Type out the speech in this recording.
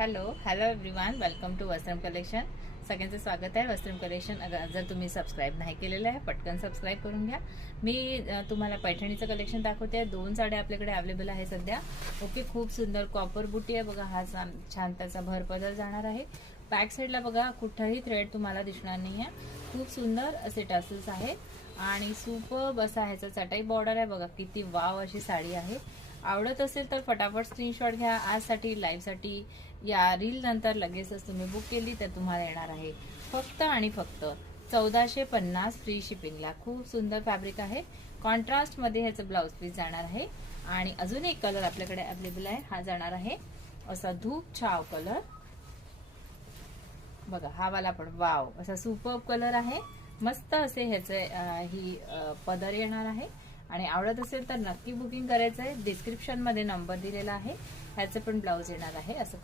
Hello everyone, welcome to Vastram collection. सगळ्यांचं स्वागत आहे वस्त्रम कलेक्शन. जर तुम्ही सबस्क्राईब नाही केलेलं आहे पटकन सबस्क्राईब करून घ्या. मी तुम्हाला पैठणीचं कलेक्शन दाखवते. 2 साड्या आपल्याकडे अवेलेबल आहे सध्या. ओके, खूप सुंदर कॉपर बुटी आहे बघा. हा छान त्याचा भरपदर जाणार आहे. बॅक साईडला बघा कुठेही थ्रेड तुम्हाला दिसणार नाही आहे. खूप सुंदर असे टॅसल्स आहे आणि सुपर्ब असा ह्याचा चटाई बॉर्डर आहे बघा. किती वाव अशी साडी आहे. आवडत असेल तर फटाफट स्क्रीनशॉट घ्या. आजसाठी लाईव्हसाठी या रील नंतर लगेचच तुम्ही बुक केली तर तुम्हाला येणार आहे फक्त आणि फक्त 1450 फ्री शिपिंगला. खूप सुंदर फॅब्रिक आहे. कॉन्ट्रास्ट मध्ये ह्याचं ब्लाउज पीस जाणार आहे. आणि अजून एक कलर आपल्याकडे अवेलेबल आहे. हा जाणार आहे असा धूप छाव कलर बघा. हा वाला पण वाव असा सुपर्ब कलर आहे. मस्त असे ह्याचे ही पदर येणार आहे. आणि आवडत असेल तर नक्की बुकिंग करायचं आहे. डिस्क्रिप्शन मध्ये नंबर दिलेला आहे. ह्याचं पण ब्लाउज येणार आहे असं